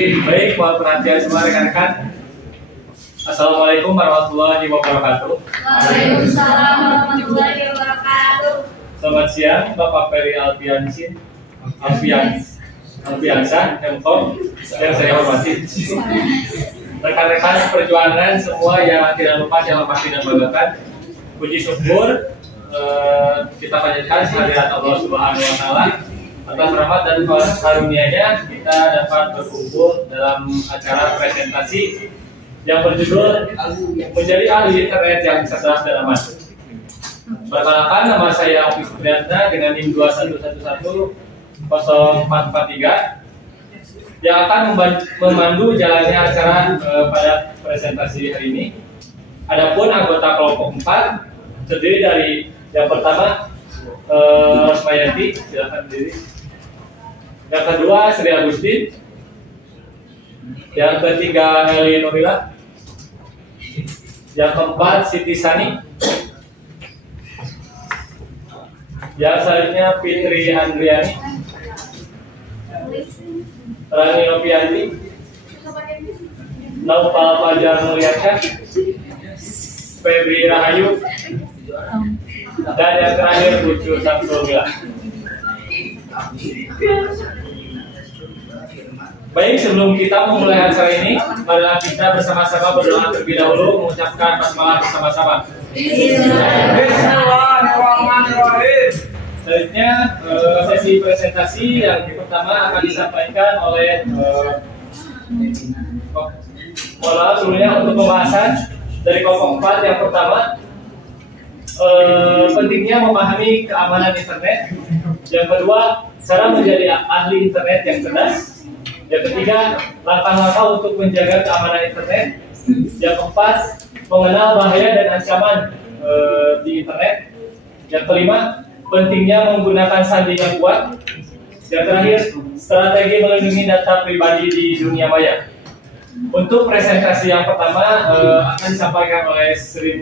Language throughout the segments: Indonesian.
Oke, baik, mohon perhatian semua rekan-rekan. Assalamualaikum warahmatullahi wabarakatuh. Waalaikumsalam warahmatullahi wabarakatuh. Selamat siang, Bapak Ferry Alfiansa, MKOM, yang saya hormati. Rekan-rekan perjuangan semua yang tidak lupa, yang pasti dan banggakan. Puji syukur kita panjatkan kehadirat Allah Subhanahu Wa Taala atas rahmat dan karunia-Nya kita dapat berkumpul dalam acara presentasi yang berjudul Menjadi Ahli Internet yang Cerdas dan Aman. Perkenalkan, nama saya Oki Supriyatna dengan NIM 2111043 yang akan memandu jalannya acara pada presentasi hari ini. Adapun anggota kelompok 4 terdiri dari yang pertama Rosmayanti, silakan berdiri. Yang kedua Sri Agustin. Yang ketiga Heli Nurila. Yang keempat Siti Sani. Yang selanjutnya Fitri Andriani, Rani Novianti, Naufal Fajar Mulyasha, Febri Rahayu, dan yang terakhir Lucu Samsul Mila. Baik, sebelum kita memulai acara ini, marilah kita bersama-sama berdoa terlebih dahulu, mengucapkan basmalah bersama-sama. Bismillahirrahmanirrahim. Selanjutnya sesi presentasi yang pertama akan disampaikan oleh sebelumnya untuk pembahasan dari kelompok 4 yang pertama, pentingnya memahami keamanan internet. Yang kedua, cara menjadi ahli internet yang cerdas. Yang ketiga, langkah-langkah untuk menjaga keamanan internet. Yang keempat, mengenal bahaya dan ancaman di internet. Yang kelima, pentingnya menggunakan sandi yang kuat. Yang terakhir, strategi melindungi data pribadi di dunia maya. Untuk presentasi yang pertama akan disampaikan oleh Sri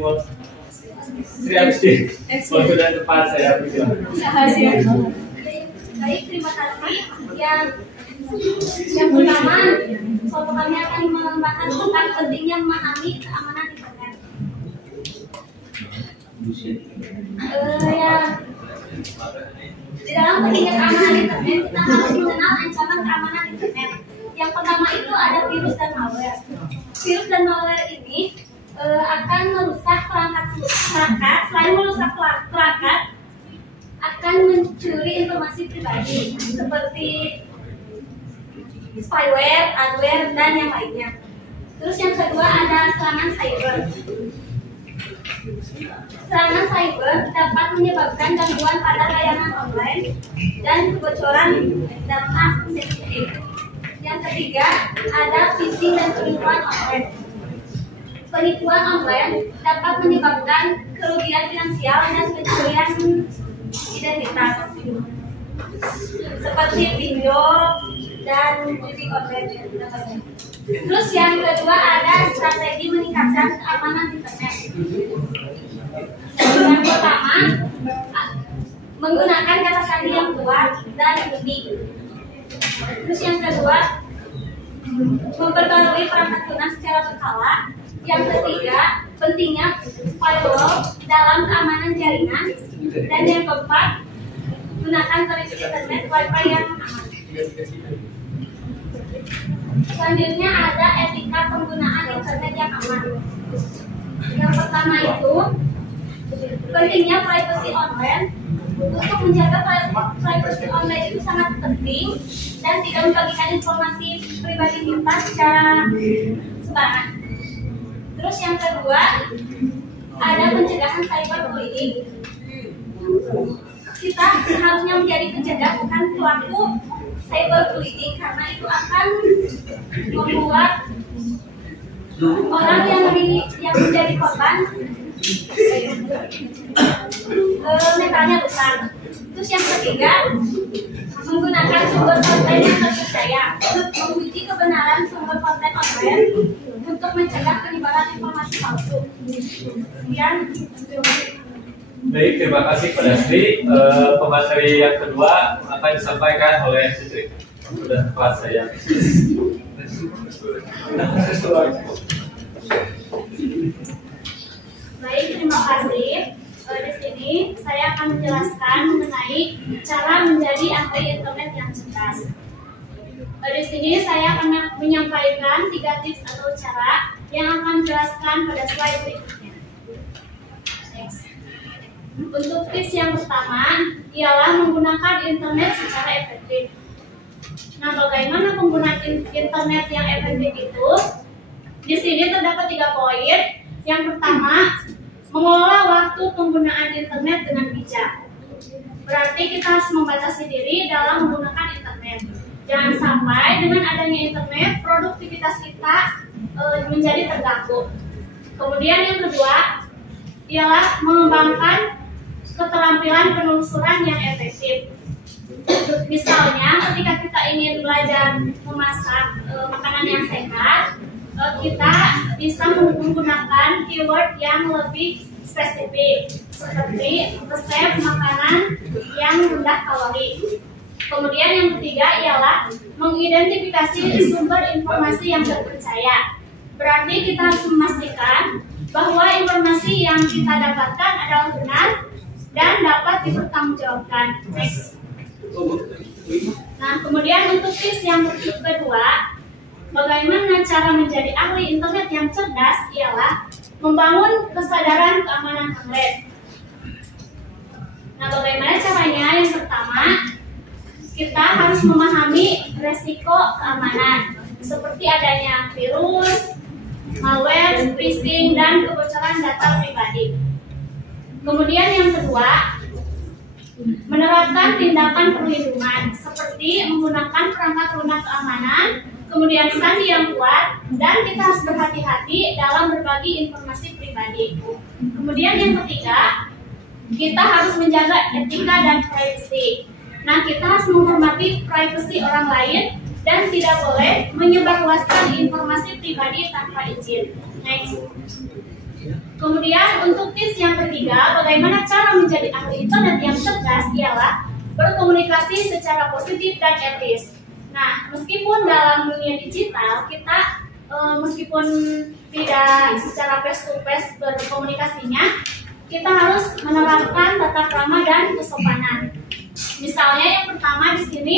Agustin. Waktu dan tempat saya persilakan. Baik, terima kasih. Yang pertama, kelompok kami akan membahas tentang pentingnya memahami keamanan internet. Di dalam pentingnya keamanan internet, kita harus mengenal ancaman keamanan internet. Yang pertama itu ada virus dan malware. Virus dan malware ini akan merusak perangkat. Selain merusak perangkat, akan mencuri informasi pribadi seperti spyware, adware, dan yang lainnya. Terus yang kedua ada serangan cyber. Serangan cyber dapat menyebabkan gangguan pada layanan online dan kebocoran data sensitif. Yang ketiga ada phishing dan penipuan online. Penipuan online dapat menyebabkan kerugian finansial dan pencurian identitas seperti video dan judi online. Terus yang kedua ada strategi meningkatkan keamanan internet. Yang pertama, menggunakan kata sandi yang kuat dan unik. Terus yang kedua, memperbarui perangkat lunak secara berkala. Yang ketiga, pentingnya firewall dalam keamanan jaringan. Dan yang keempat, gunakan koneksi internet wifi yang aman. Selanjutnya ada etika penggunaan internet yang aman. Yang pertama itu pentingnya privacy online. Untuk menjaga privacy online itu sangat penting dan tidak membagikan informasi pribadi kita secara sembarangan. Terus yang kedua ada pencegahan cyberbullying. Kita harusnya menjadi pencegah bukan pelaku cyberbullying karena itu akan membuat orang yang menjadi korban mentalnya besar. Terus yang ketiga, menggunakan sumber konten yang terpercaya, menguji kebenaran sumber konten online untuk mencegah penyebaran informasi palsu. Sekian. Baik, terima kasih kepada Sri. Pemateri yang kedua akan disampaikan oleh Sri. Sudah tepat saya. Baik, terima kasih. Di sini saya akan menjelaskan mengenai cara menjadi ahli internet yang cerdas. Di sini saya akan menyampaikan 3 tips atau cara yang akan menjelaskan pada slide berikutnya. Untuk tips yang pertama ialah menggunakan internet secara efektif. Nah, bagaimana penggunaan internet yang efektif itu? Di sini terdapat 3 poin. Yang pertama, mengelola waktu penggunaan internet dengan bijak. Berarti kita harus membatasi diri dalam menggunakan internet. Jangan sampai dengan adanya internet, produktivitas kita menjadi terganggu. Kemudian yang kedua, ialah mengembangkan keterampilan penelusuran yang efektif. Misalnya, ketika kita ingin belajar memasak makanan yang sehat, kita bisa menggunakan keyword yang lebih spesifik, seperti resep makanan yang rendah kalori. Kemudian yang ketiga ialah mengidentifikasi sumber informasi yang terpercaya. Berarti kita harus memastikan bahwa informasi yang kita dapatkan adalah benar dan dapat dipertanggungjawabkan. Next. Nah, kemudian untuk tips yang kedua, bagaimana cara menjadi ahli internet yang cerdas ialah membangun kesadaran keamanan internet. Nah, bagaimana caranya? Yang pertama, kita harus memahami resiko keamanan seperti adanya virus, malware, phishing, dan kebocoran data pribadi. Kemudian yang kedua, menerapkan tindakan perlindungan seperti menggunakan perangkat lunak keamanan, kemudian sandi yang kuat, dan kita harus berhati-hati dalam berbagi informasi pribadi. Kemudian yang ketiga, kita harus menjaga etika dan privasi. Nah, kita harus menghormati privasi orang lain dan tidak boleh menyebarluaskan informasi pribadi tanpa izin. Next. Kemudian untuk tips yang ketiga, bagaimana cara menjadi ahli internet yang cerdas ialah berkomunikasi secara positif dan etis. Nah, meskipun dalam dunia digital kita meskipun tidak secara face to face berkomunikasinya, kita harus menerapkan tata krama dan kesopanan. Misalnya yang pertama di sini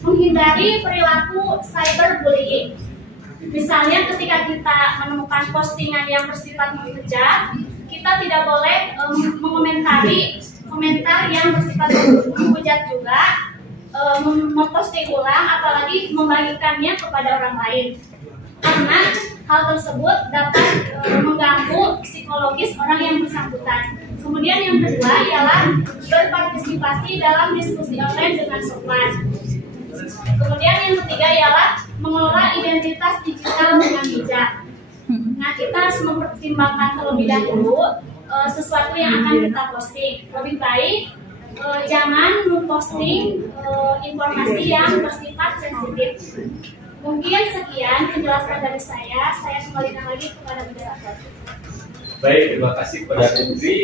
menghindari perilaku cyberbullying. Misalnya ketika kita menemukan postingan yang bersifat menghujat, kita tidak boleh mengomentari komentar yang bersifat menghujat juga, memposting ulang, apalagi membagikannya kepada orang lain. Karena hal tersebut dapat mengganggu psikologis orang yang bersangkutan. Kemudian yang kedua ialah berpartisipasi dalam diskusi online dengan sopan. Kemudian yang ketiga ialah mengelola identitas digital dengan bijak. Nah, kita harus mempertimbangkan terlebih dahulu sesuatu yang akan kita posting. Lebih baik jangan memposting informasi yang bersifat sensitif. Mungkin sekian penjelasan dari saya. Saya kembalikan lagi kepada moderator. Baik, terima kasih kepada Putri.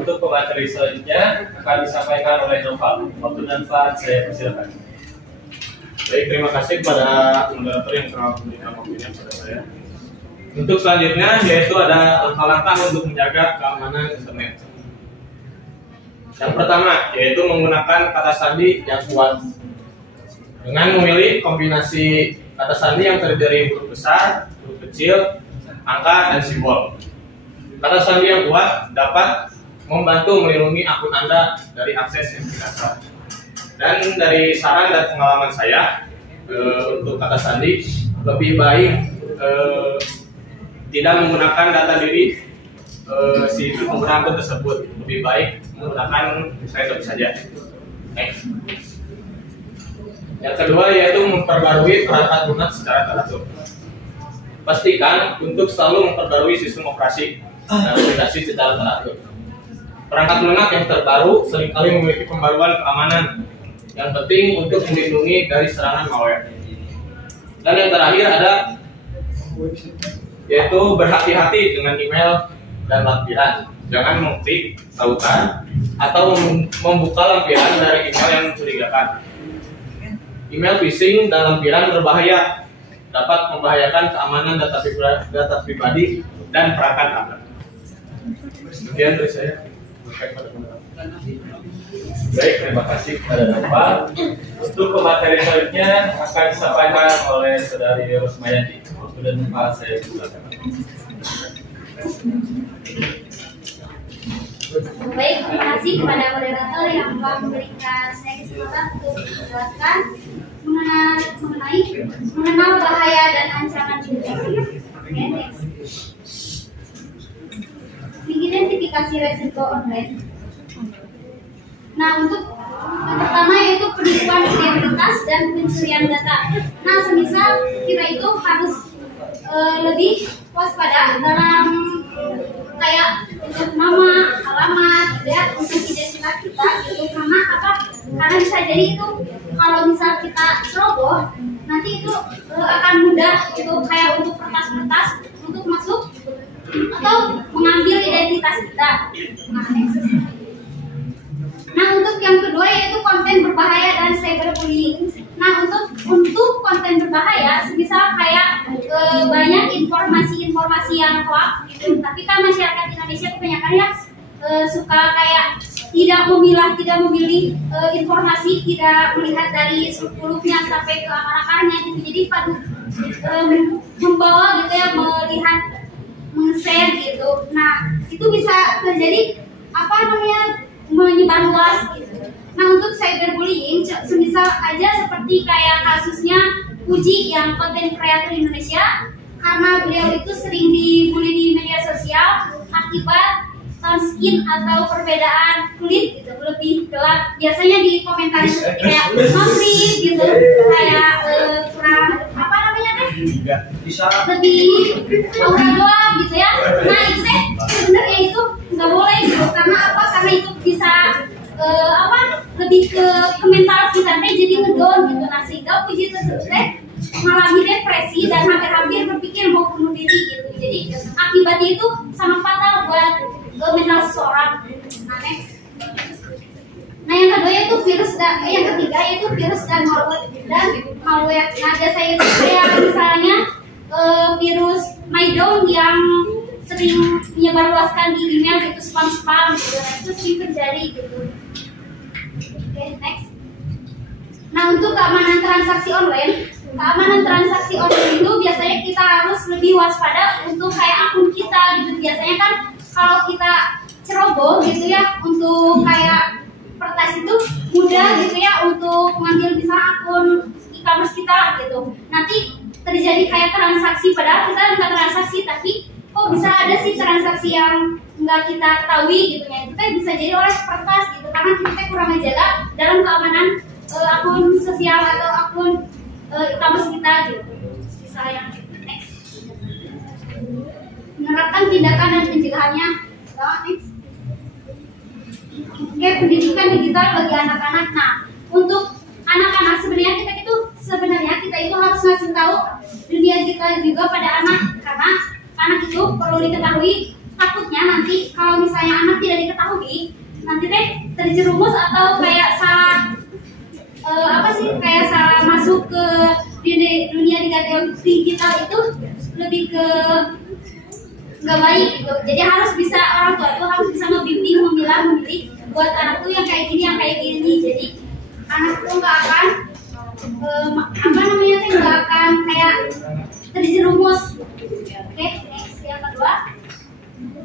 Untuk pemateri selanjutnya akan disampaikan oleh Noval. Waktu dan tempat saya persilakan. Baik, terima kasih kepada moderator yang telah memberikan waktunya kepada saya. Untuk selanjutnya yaitu ada langkah-langkah untuk menjaga keamanan internet. Yang pertama yaitu menggunakan kata sandi yang kuat dengan memilih kombinasi kata sandi yang terdiri huruf besar, huruf kecil, angka, dan simbol. Kata sandi yang kuat dapat membantu melindungi akun Anda dari akses yang tidak sah. Dan dari saran dan pengalaman saya untuk kata sandi, lebih baik tidak menggunakan data diri si pengguna akun tersebut. Lebih baik menggunakan random saja. Next. Yang kedua yaitu memperbarui perangkat lunak secara teratur. Pastikan untuk selalu memperbarui sistem operasi dan aplikasi secara teratur. Perangkat lunak yang terbaru seringkali memiliki pembaruan keamanan yang penting untuk melindungi dari serangan malware. Dan yang terakhir ada yaitu berhati-hati dengan email dan lampiran. Jangan mengklik tautan atau membuka lampiran dari email yang mencurigakan. Email phishing dan lampiran berbahaya dapat membahayakan keamanan data pribadi dan perangkat lunak. Sekian dari saya. Baik, terima kasih kepada Bapak. Untuk pemateri selanjutnya akan disampaikan oleh Saudari Rosmayati. Waktu dan tempat saya silakan. Baik, terima kasih kepada moderator yang telah memberikan saya kesempatan untuk menjelaskan mengenal bahaya dan ancaman internet. Oke, next. Identifikasi resiko online. Nah, untuk yang pertama yaitu penipuan identitas dan pencurian data. Nah, semisal kita itu harus lebih waspada dalam kayak untuk nama, alamat, ya, untuk identitas kita gitu. Karena apa? Karena bisa jadi itu kalau misal kita ceroboh, nanti itu akan mudah itu kayak untuk kertas-kertas untuk masuk atau mengambil identitas kita. Nah, next. Nah, untuk yang kedua yaitu konten berbahaya dan cyberbullying. Nah, untuk konten berbahaya, semisal kayak banyak informasi yang hoax gitu. Tapi kan masyarakat Indonesia kebanyakan ya suka kayak tidak memilih informasi, tidak melihat dari sebelumnya sampai ke akar-akarnya gitu. Jadi membawa gitu ya, melihat, men-share gitu. Nah, itu bisa terjadi apa namanya, menyebar luas gitu. Nah, untuk cyberbullying semisal aja seperti kayak kasusnya Puji yang konten kreator Indonesia, karena beliau itu sering dibully di media sosial akibat tone skin atau perbedaan kulit gitu, lebih gelap. Biasanya di komentar kayak konflik gitu, kayak kurang apa namanya teh, lebih aura doang gitu ya. Nah, itu teh sebenarnya itu nggak boleh gitu. Karena apa? Karena itu bisa lebih ke mental kita teh jadi ngedown gitu. Nah, sehingga Puji tersebut teh mengalami depresi dan hampir berpikir mau bunuh diri gitu. Jadi akibatnya itu sangat fatal buat mental seseorang. Nah, next. Nah, yang kedua yaitu yang ketiga yaitu virus dan malware. Nah, biasanya itu kayak misalnya virus MyDown yang sering menyebarluaskan di email gitu, spam gitu. Nah, itu sering terjadi gitu. Oke, next. Nah, untuk keamanan transaksi online itu biasanya kita harus lebih waspada untuk kayak akun kita gitu. Biasanya kan kalau kita ceroboh gitu ya, untuk kayak pertas itu mudah gitu ya untuk mengambil misalnya akun e-commerce kita gitu. Nanti terjadi kayak transaksi, padahal kita nggak transaksi, tapi kok bisa ada sih transaksi yang nggak kita ketahui gitu ya. Itu bisa jadi oleh pertas gitu, karena kita kurang menjaga dalam keamanan akun sosial atau akun e-commerce kita gitu. Misalnya next. Menerapkan tindakan dan pencegahannya. Next. Oke, pendidikan digital bagi anak-anak. Nah, untuk anak-anak sebenarnya kita itu harus ngasih tahu dunia digital juga pada anak, karena anak itu perlu diketahui. Takutnya nanti kalau misalnya anak tidak diketahui, nanti deh terjerumus atau kayak salah kayak salah masuk ke dunia digital itu lebih ke nggak baik gitu. Jadi harus bisa, orang tua itu harus bisa membimbing, memilih buat anak tuh yang kayak gini. Jadi anak tuh nggak akan nggak akan kayak terjerumus. Oke, next. Yang kedua,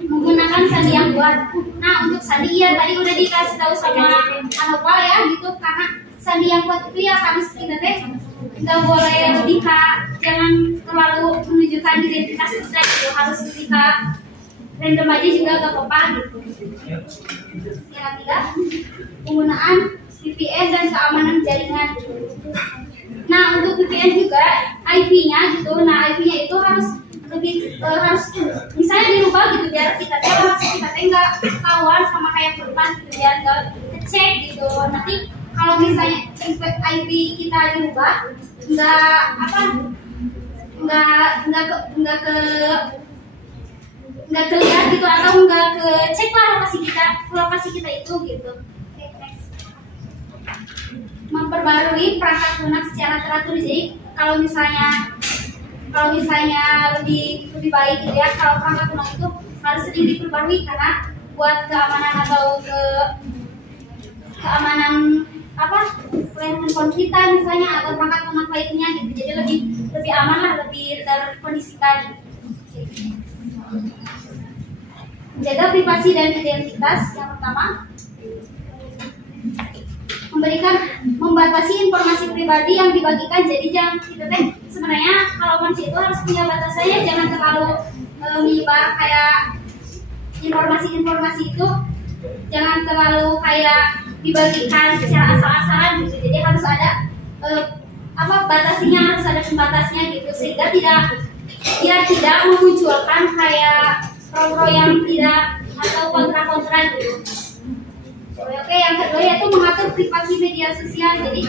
menggunakan sandi yang kuat. Nah, untuk sandi ya tadi udah dikasih tahu sama Anopal ya gitu, karena sandi yang kuat itu ya harus kita teh nggak boleh lebih jangan terlalu menunjukkan identitas kita gitu, harus kita random aja juga gak apa-apa gitu. Yang ketiga, penggunaan VPN dan keamanan jaringan. Nah, untuk VPN juga IP-nya gitu. Nah, IP-nya itu harus misalnya dirubah gitu biar kita nggak ketahuan sama kayak korban gitu, biar nggak ngecek gitu. Nanti kalau misalnya IP kita dirubah nggak terlihat gitu, atau nggak kecek lah lokasi kita itu gitu. Okay, next. Memperbarui perangkat lunak secara teratur. Jadi kalau misalnya kalau misalnya lebih baik gitu ya, kalau perangkat lunak itu harus sering diperbarui karena buat keamanan atau keamanan handphone kita misalnya atau perangkat lunak lainnya gitu, jadi lebih aman lah, lebih terkondisikan. Jaga privasi dan identitas. Yang pertama, membatasi informasi pribadi yang dibagikan. Jadi jangan kita sebenarnya kalau manusia itu harus punya batasannya, jangan terlalu menyebar kayak informasi itu, jangan terlalu kayak dibagikan secara asal-asalan gitu. Jadi harus ada batasnya, harus ada pembatasnya gitu, sehingga tidak memunculkan kayak pro yang tidak atau kontra gitu. Oke, yang kedua yaitu mengatur privasi media sosial. Jadi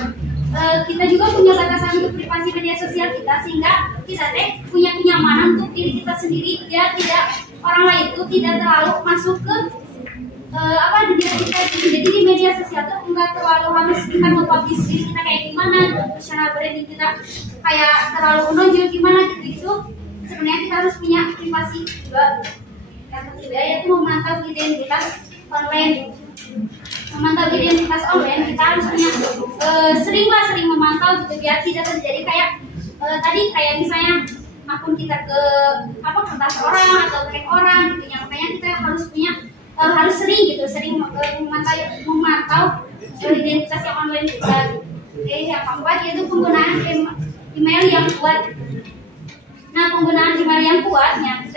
kita juga punya batasan untuk privasi media sosial kita, sehingga kita punya kenyamanan untuk diri kita sendiri, biar orang lain itu tidak terlalu masuk ke di diri kita. Jadi di media sosial tuh enggak terlalu harus kita nge-publish diri kita kayak gimana, personal branding kita kayak terlalu menonjol gimana gitu. Sebenarnya kita harus punya privasi juga. Yang ketiga yaitu memantau identitas online. Kita harus punya sering memantau gitu, biar tidak terjadi kayak misalnya akun kita ke kertas orang atau tag orang gitu ya. Makanya kita harus sering memantau identitas yang online kita. Oke, yang keempat yaitu penggunaan email yang kuat. Nah, penggunaan email yang kuatnya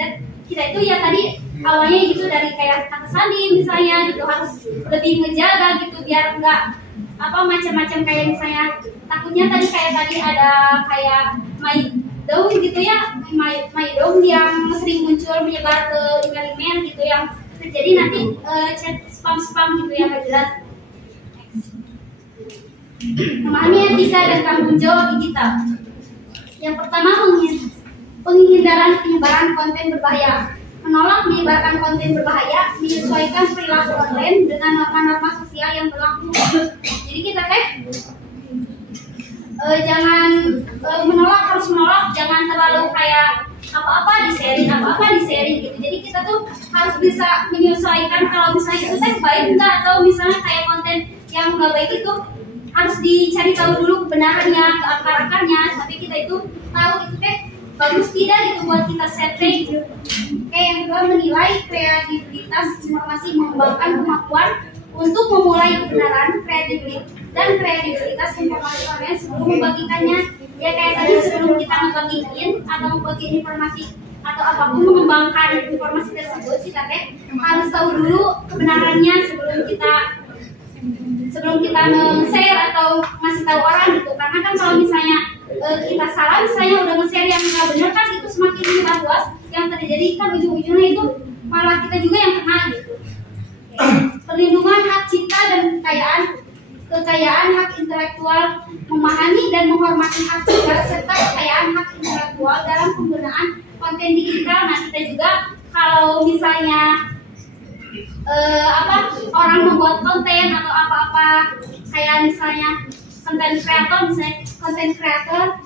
kita itu ya tadi awalnya gitu dari kayak kata salin misalnya gitu, harus lebih menjaga gitu biar enggak macam-macam kayak misalnya takutnya tadi ada kayak my gitu ya, my dong yang sering muncul menyebar ke email gitu yang terjadi nanti chat spam gitu yang gak jelas. Memahami etika dan tanggung jawab digital. Yang pertama, penghindaran penyebaran konten berbahaya. Menolak menyebarkan konten berbahaya, menyesuaikan perilaku online dengan norma-norma sosial yang berlaku. Jadi kita harus menolak, jangan terlalu kayak apa-apa di sharing gitu. Jadi kita tuh harus bisa menyesuaikan kalau misalnya itu baik enggak, atau misalnya kayak konten yang nggak baik itu harus dicari tahu dulu kebenarannya, keakar-akarnya, sampai kita itu tahu itu bagus tidak gitu buat kita sharing gitu. Oke, yang kedua, menilai kredibilitas informasi, mengembangkan kemampuan untuk memulai kebenaran, kredibilitas informasi online sebelum membagikannya. Ya kayak tadi, sebelum kita ngebagiin atau membagikan informasi atau apapun, mengembangkan informasi tersebut, kita harus tahu dulu kebenarannya sebelum kita nge-share atau ngasih tahu orang gitu. Karena kan kalau misalnya kita salah, misalnya udah nge-share yang nggak benar, kan itu semakin kita luas, yang terjadi kan ujung-ujungnya itu malah kita juga yang kena gitu. Perlindungan hak cipta dan kekayaan hak intelektual, memahami dan menghormati hak cipta serta kekayaan hak intelektual dalam penggunaan konten digital. Nah, kita juga kalau misalnya orang membuat konten atau apa-apa kayak misalnya konten kreator,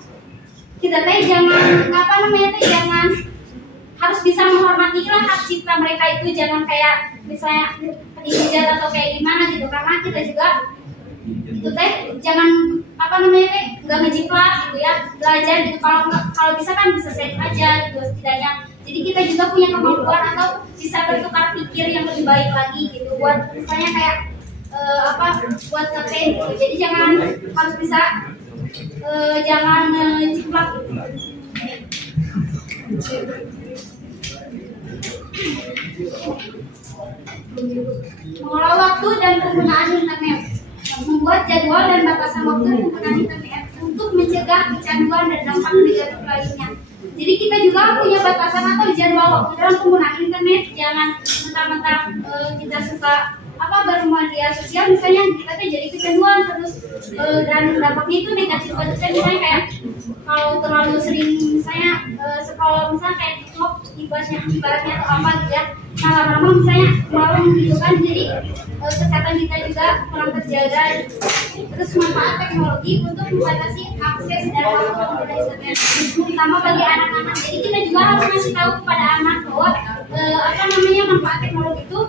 kita jangan harus bisa menghormati lah hak cipta mereka itu, jangan kayak misalnya dihujat atau kayak gimana gitu. Karena kita juga itu jangan nggak ngejiplak gitu ya, belajar gitu. Kalau bisa kan bisa share aja gitu setidaknya. Jadi kita juga punya kemampuan atau bisa bertukar pikir yang lebih baik lagi gitu, buat misalnya kayak buat konten gitu. Jadi harus bisa jangan jiplak gitu. Mengelola waktu dan penggunaan internet, membuat jadwal dan batasan waktu penggunaan internet untuk mencegah kecanduan dan dampak negatif lainnya. Jadi kita juga punya batasan atau jadwal waktu dalam penggunaan internet. Jangan mentang-mentang kita suka bermedia sosial misalnya kita tuh jadi kecanduan terus, dan dampaknya itu negatif banget. Misalnya kayak kalau terlalu sering misalnya scroll misalnya kayak TikTok ibaratnya atau apa gitu ya, nah lama-lama misalnya malam gitu kan, jadi kesehatan kita juga kurang terjaga. Terus manfaat teknologi untuk membatasi akses dan waktu kepada internet, terutama bagi anak-anak. Jadi kita juga harus ngasih tahu kepada anak bahwa manfaat teknologi itu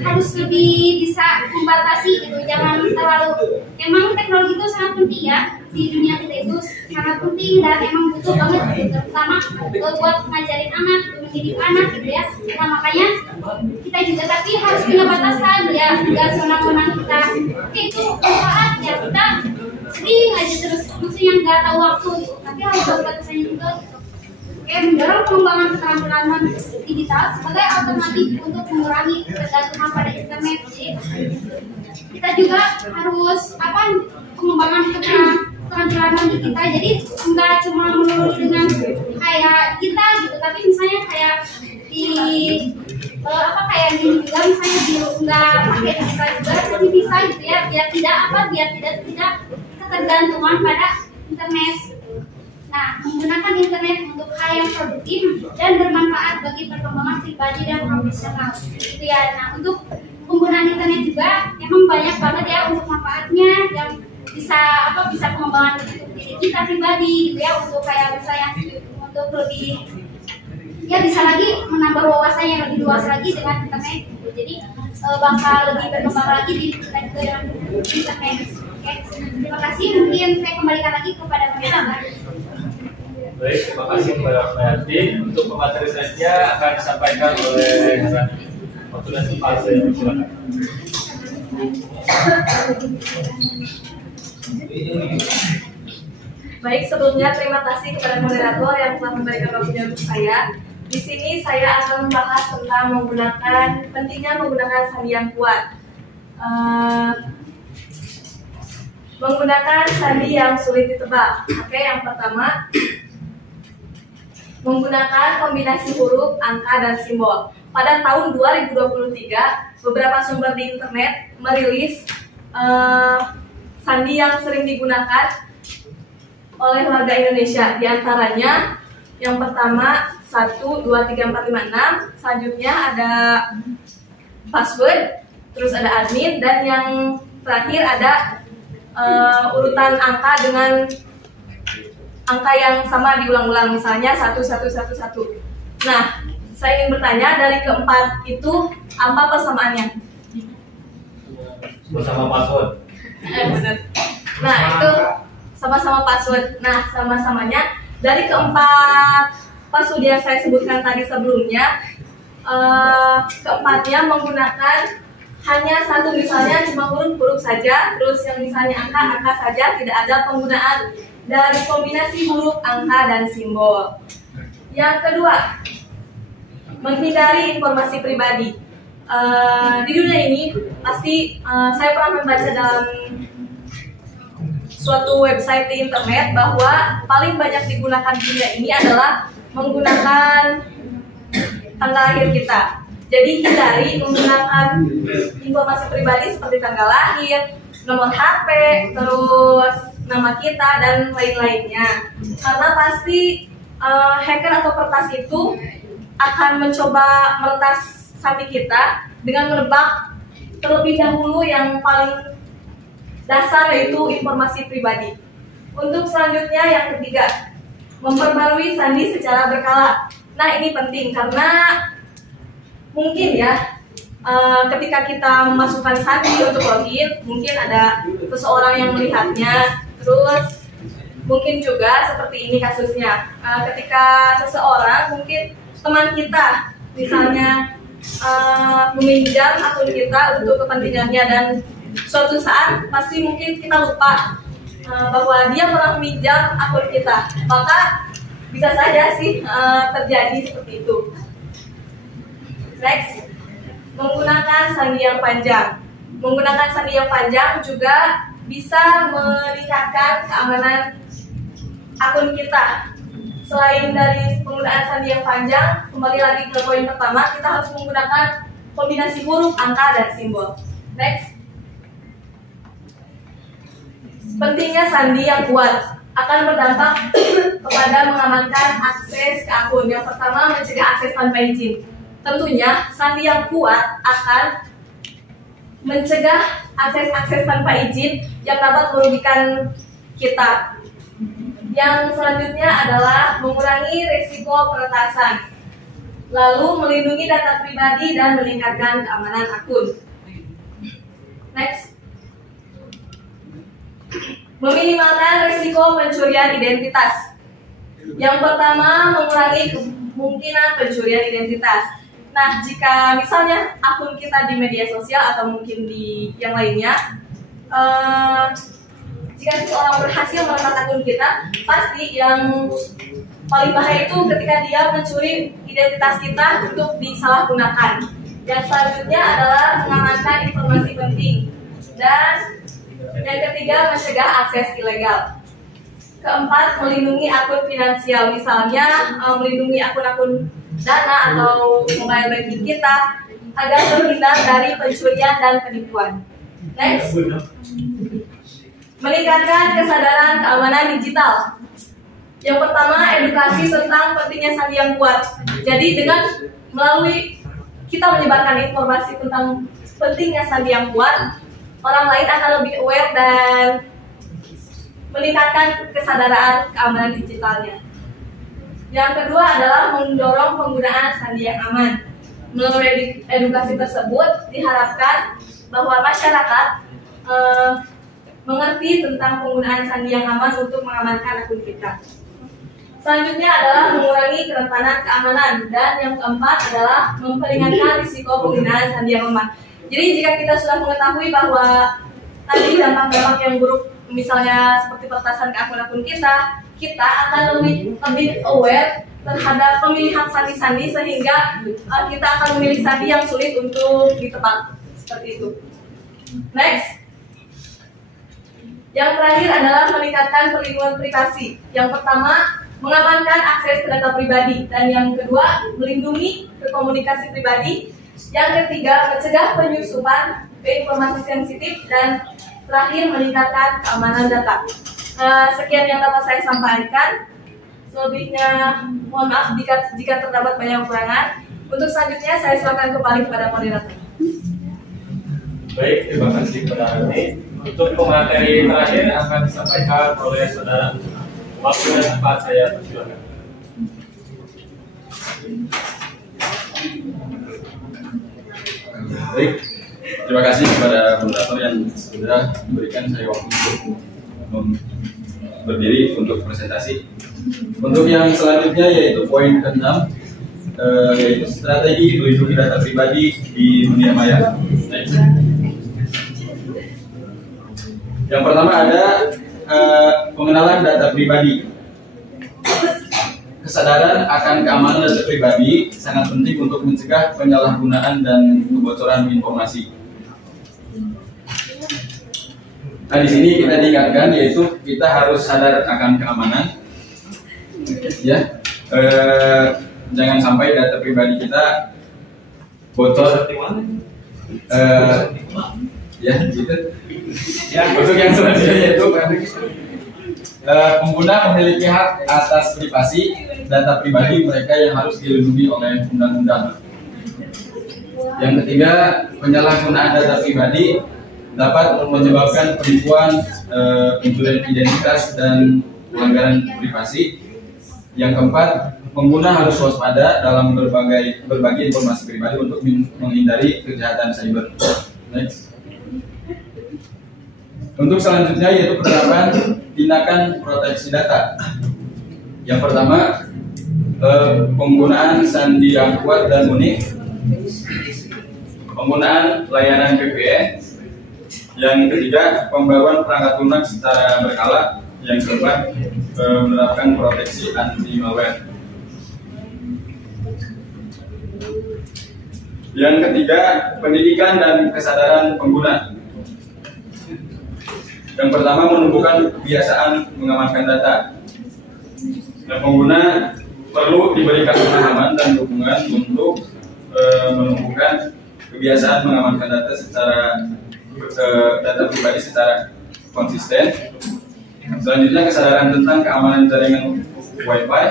harus lebih bisa membatasi gitu, jangan terlalu. Emang teknologi itu sangat penting ya di dunia kita, itu sangat penting dan emang butuh banget gitu, terutama buat ngajarin anak, mendidik anak gitu ya. Nah makanya kita juga tapi harus punya batasan ya, nggak senang-senang kita. Oke itu manfaat ya, kita sering aja terus maksudnya nggak tahu waktu gitu, tapi harus tahu batasannya juga gitu. Mendorong pengembangan keterampilan digital sebagai alternatif untuk mengurangi ketergantungan pada internet. Jadi kita juga harus pengembangan keterampilan kita. Jadi nggak cuma melulu dengan kayak kita gitu, tapi misalnya kayak di kayak gini juga misalnya nggak pakai digital juga, tapi bisa gitu ya, biar tidak ketergantungan pada internet. Nah, menggunakan internet untuk hal yang produktif dan bermanfaat bagi perkembangan pribadi dan profesional. Gitu ya. Nah, untuk penggunaan internet juga emang banyak banget ya untuk manfaatnya, yang bisa pengembangan untuk diri kita pribadi gitu ya, untuk kayak misalnya untuk lebih ya bisa lagi menambah wawasan yang lebih luas lagi dengan internet gitu. Jadi bakal lebih berkembang lagi di internet dengan internet. Oke, terima kasih. Mungkin saya kembalikan lagi kepada mereka. Baik, terima kasih kepada Pak Yanti. Untuk pemateri selanjutnya akan disampaikan oleh Rani. Waktu dan tempat saya persilakan. Baik, sebelumnya terima kasih kepada moderator yang telah memberikan waktunya untuk saya. Di sini saya akan membahas tentang pentingnya menggunakan sandi yang kuat. Menggunakan sandi yang sulit ditebak. Oke, yang pertama, menggunakan kombinasi huruf, angka, dan simbol. Pada tahun 2023, beberapa sumber di internet merilis sandi yang sering digunakan oleh warga Indonesia. Di antaranya, yang pertama 1, 2, 3, 4, 5, 6. Selanjutnya ada password, terus ada admin, dan yang terakhir ada urutan angka dengan angka yang sama diulang-ulang, misalnya 1111. Nah, saya ingin bertanya, dari keempat itu apa persamaannya? Bersama password. Benar. Nah, itu sama-sama password. Nah, sama-samanya dari keempat password yang saya sebutkan tadi sebelumnya, keempatnya menggunakan hanya satu, misalnya cuma huruf-huruf saja, terus yang misalnya angka saja, tidak ada penggunaan dari kombinasi huruf, angka, dan simbol. Yang kedua, menghindari informasi pribadi. Di dunia ini pasti saya pernah membaca dalam suatu website di internet bahwa paling banyak digunakan di dunia ini adalah menggunakan tanggal lahir kita. Jadi hindari menggunakan informasi pribadi seperti tanggal lahir, nomor HP, terus nama kita, dan lain-lainnya. Karena pasti hacker atau peretas itu akan mencoba meretas sandi kita dengan menebak terlebih dahulu yang paling dasar, yaitu informasi pribadi. Untuk selanjutnya yang ketiga, memperbarui sandi secara berkala. Nah, ini penting karena mungkin ya ketika kita memasukkan sandi untuk login, mungkin ada seseorang yang melihatnya. Terus mungkin juga seperti ini kasusnya, ketika seseorang, mungkin teman kita misalnya meminjam akun kita untuk kepentingannya, dan suatu saat pasti mungkin kita lupa bahwa dia pernah meminjam akun kita, maka bisa saja sih terjadi seperti itu. Next, menggunakan sandi yang panjang. Menggunakan sandi yang panjang juga bisa meningkatkan keamanan akun kita. Selain dari penggunaan sandi yang panjang, kembali lagi ke poin pertama, kita harus menggunakan kombinasi huruf, angka, dan simbol. Next. Pentingnya sandi yang kuat akan berdampak kepada mengamankan akses ke akun. Yang pertama, mencegah akses tanpa izin. Tentunya sandi yang kuat akan mencegah akses tanpa izin yang dapat merugikan kita. Yang selanjutnya adalah mengurangi risiko peretasan, lalu melindungi data pribadi dan meningkatkan keamanan akun. Next. Meminimalkan risiko pencurian identitas. Yang pertama, mengurangi kemungkinan pencurian identitas. Nah, jika misalnya akun kita di media sosial atau mungkin di yang lainnya, jika seseorang berhasil meretas akun kita, pasti yang paling bahaya itu ketika dia mencuri identitas kita untuk disalahgunakan. Yang selanjutnya adalah mengamankan informasi penting. Dan yang ketiga, mencegah akses ilegal. Keempat, melindungi akun finansial, misalnya melindungi akun-akun dana atau mobile banking kita agar terhindar dari pencurian dan penipuan. Next. Meningkatkan kesadaran keamanan digital. Yang pertama, edukasi tentang pentingnya sandi yang kuat. Jadi dengan melalui kita menyebarkan informasi tentang pentingnya sandi yang kuat, orang lain akan lebih aware dan meningkatkan kesadaran keamanan digitalnya. Yang kedua adalah mendorong penggunaan sandi yang aman. Melalui edukasi tersebut diharapkan bahwa masyarakat mengerti tentang penggunaan sandi yang aman untuk mengamankan akun kita. Selanjutnya adalah mengurangi kerentanan keamanan, dan yang keempat adalah memperingatkan risiko penggunaan sandi yang aman. Jadi jika kita sudah mengetahui bahwa tadi dampak-dampak yang buruk, misalnya seperti peretasan ke akun-akun kita, kita akan lebih aware terhadap pemilihan sandi-sandi sehingga kita akan memilih sandi yang sulit untuk ditebak, seperti itu. Next. Yang terakhir adalah meningkatkan perlindungan privasi. Yang pertama, mengamankan akses ke data pribadi, dan yang kedua, melindungi ke komunikasi pribadi. Yang ketiga, mencegah penyusupan ke informasi sensitif, dan terakhir, meningkatkan keamanan data. Sekian yang dapat saya sampaikan. Selebihnya mohon maaf jika terdapat banyak kekurangan. Untuk selanjutnya saya silakan kembali kepada moderator. Baik, terima kasih kepada Andi. Untuk pemateri terakhir akan disampaikan oleh saudara. Waktu dan tempat saya persilakan. Baik, terima kasih kepada moderator yang sudah memberikan saya waktu untuk berdiri untuk presentasi. Untuk yang selanjutnya yaitu poin ke-6, yaitu strategi melindungi data pribadi di dunia maya. Yang pertama ada pengenalan data pribadi. Kesadaran akan keamanan data pribadi sangat penting untuk mencegah penyalahgunaan dan kebocoran informasi. Nah, di sini kita diingatkan yaitu kita harus sadar akan keamanan, ya. Jangan sampai data pribadi kita bocor. Ya, gitu. Ya, untuk yang selanjutnya yaitu pengguna memiliki hak atas privasi data pribadi mereka yang harus dilindungi oleh undang-undang. Yang ketiga, penyalahgunaan data pribadi dapat menyebabkan penipuan, pencurian identitas, dan pelanggaran privasi. Yang keempat, pengguna harus waspada dalam berbagi informasi pribadi untuk menghindari kejahatan cyber. Next. Untuk selanjutnya yaitu penerapan tindakan proteksi data. Yang pertama, penggunaan sandi yang kuat dan unik, penggunaan layanan VPN. Yang ketiga, pembaruan perangkat lunak secara berkala. Yang keempat, menerapkan proteksi anti malware. Yang ketiga, pendidikan dan kesadaran pengguna. Yang pertama, menumbuhkan kebiasaan mengamankan data. Dan pengguna perlu diberikan pemahaman dan dukungan untuk menumbuhkan kebiasaan mengamankan data pribadi secara konsisten. Selanjutnya, kesadaran tentang keamanan jaringan Wi-Fi.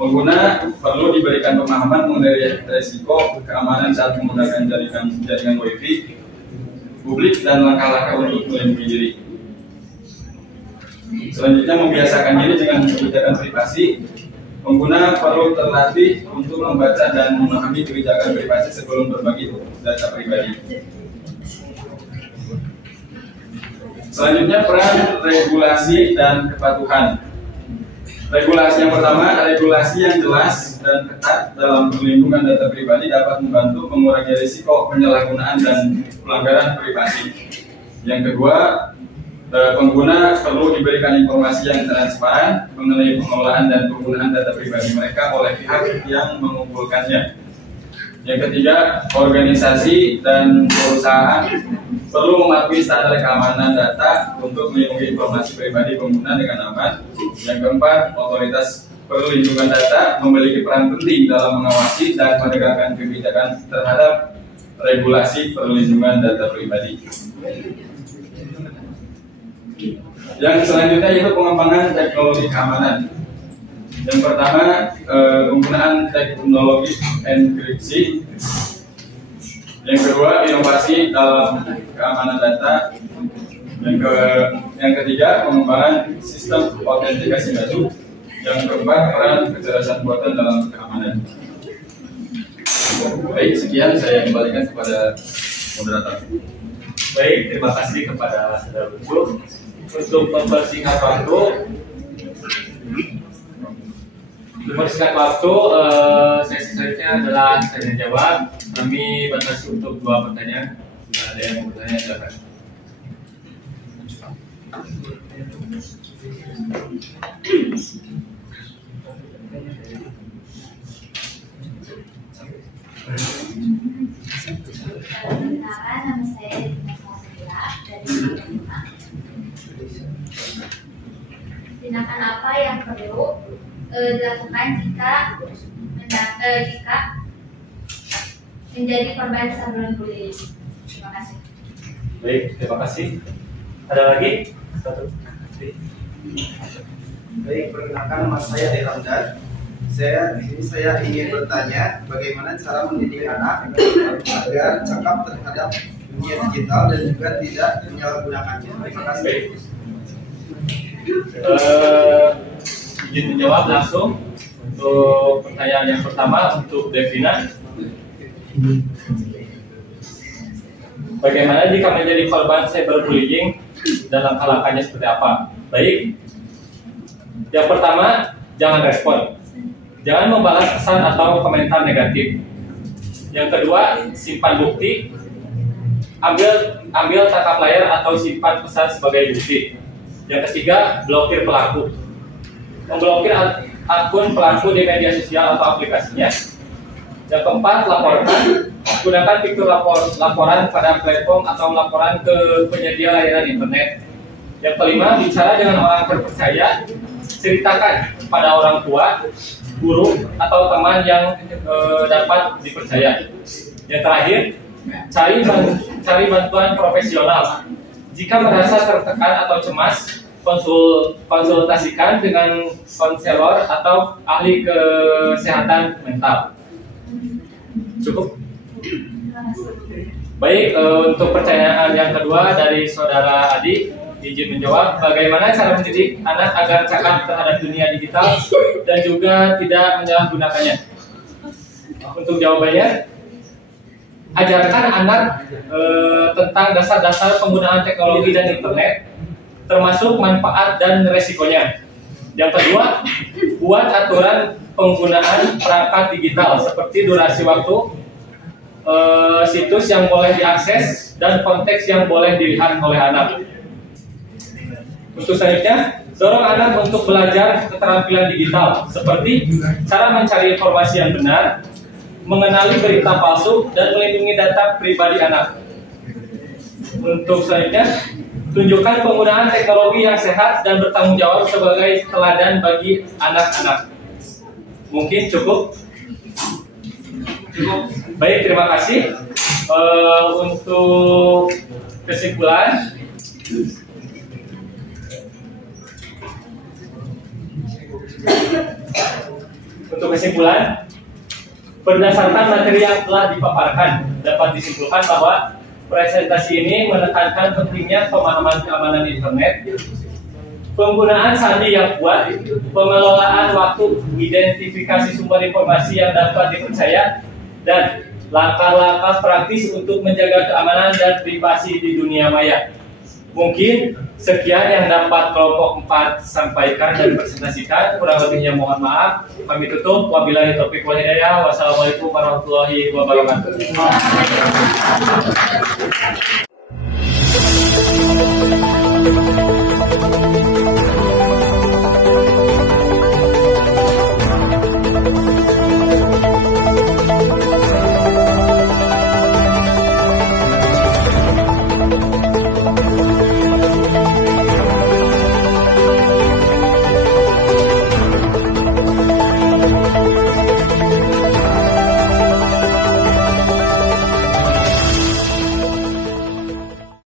Pengguna perlu diberikan pemahaman mengenai resiko keamanan saat menggunakan jaringan Wi-Fi publik dan langkah-langkah untuk melindungi diri. Selanjutnya, membiasakan diri dengan kebijakan privasi. Pengguna perlu terlatih untuk membaca dan memahami kebijakan privasi sebelum berbagi data pribadi. Selanjutnya, peran regulasi dan kepatuhan. Regulasi yang pertama, regulasi yang jelas dan ketat dalam perlindungan data pribadi dapat membantu mengurangi risiko penyalahgunaan dan pelanggaran privasi. Yang kedua, pengguna perlu diberikan informasi yang transparan mengenai pengelolaan dan penggunaan data pribadi mereka oleh pihak yang mengumpulkannya. Yang ketiga, organisasi dan perusahaan perlu mematuhi standar keamanan data untuk melindungi informasi pribadi pengguna dengan aman. Yang keempat, otoritas perlindungan data memiliki peran penting dalam mengawasi dan menegakkan kebijakan terhadap regulasi perlindungan data pribadi. Yang selanjutnya yaitu pengembangan teknologi keamanan. Yang pertama, penggunaan teknologi enkripsi. Yang kedua, inovasi dalam keamanan data. Yang ketiga, pengembangan sistem autentikasi baru. Yang keempat, peran kecerdasan buatan dalam keamanan. Baik, sekian saya kembalikan kepada moderator. Baik, terima kasih kepada saudara Lucu. Untuk mempersingkat waktu, sesi selanjutnya adalah tanya jawab. Kami batasi untuk 2 pertanyaan. Jika ada yang mau bertanya, silakan. Perkenalkan, nama saya dari tindakan apa yang perlu dilakukan jika menjadi korban cyberbullying? Terima kasih. Baik, terima kasih. Ada lagi? Baik, perkenalkan nama saya Ade Ramdan. Saya ingin bertanya bagaimana cara mendidik anak agar cakap terhadap dunia digital dan juga tidak menyalahgunakannya. Terima kasih. Izin menjawab langsung untuk pertanyaan yang pertama untuk Devina. Bagaimana jika menjadi korban cyberbullying dan langkah-langkahnya seperti apa? Baik. Yang pertama, jangan respon. Jangan membalas pesan atau komentar negatif. Yang kedua, simpan bukti. Ambil tangkap layar atau simpan pesan sebagai bukti. Yang ketiga, blokir pelaku. Memblokir akun pelaku di media sosial atau aplikasinya. Yang keempat, laporkan. Gunakan fitur laporan pada platform atau laporan ke penyedia layanan internet. Yang kelima, bicara dengan orang terpercaya. Ceritakan pada orang tua, guru, atau teman yang dapat dipercaya. Yang terakhir, cari bantuan profesional. Jika merasa tertekan atau cemas, konsultasikan dengan konselor atau ahli kesehatan mental. Cukup. Baik, untuk pertanyaan yang kedua dari saudara Adi, izin menjawab bagaimana cara mendidik anak agar cakap terhadap dunia digital dan juga tidak menyalahgunakannya. Untuk jawabannya, ajarkan anak tentang dasar-dasar penggunaan teknologi dan internet, termasuk manfaat dan resikonya. Yang kedua, buat aturan penggunaan perangkat digital seperti durasi waktu, situs yang boleh diakses, dan konteks yang boleh dilihat oleh anak. Untuk selanjutnya, dorong anak untuk belajar keterampilan digital seperti cara mencari informasi yang benar, mengenali berita palsu, dan melindungi data pribadi anak. Untuk selanjutnya, tunjukkan penggunaan teknologi yang sehat dan bertanggung jawab sebagai teladan bagi anak-anak. Mungkin cukup. Baik, terima kasih. Untuk kesimpulan, berdasarkan materi yang telah dipaparkan, dapat disimpulkan bahwa presentasi ini menekankan pentingnya pemahaman keamanan internet, penggunaan sandi yang kuat, pengelolaan waktu, identifikasi sumber informasi yang dapat dipercaya, dan langkah-langkah praktis untuk menjaga keamanan dan privasi di dunia maya. Mungkin sekian yang dapat kelompok 4 sampaikan dan presentasikan. Kurang lebihnya mohon maaf. Kami tutup. Wabillahi taufiq wal hidayah. Wassalamualaikum warahmatullahi wabarakatuh.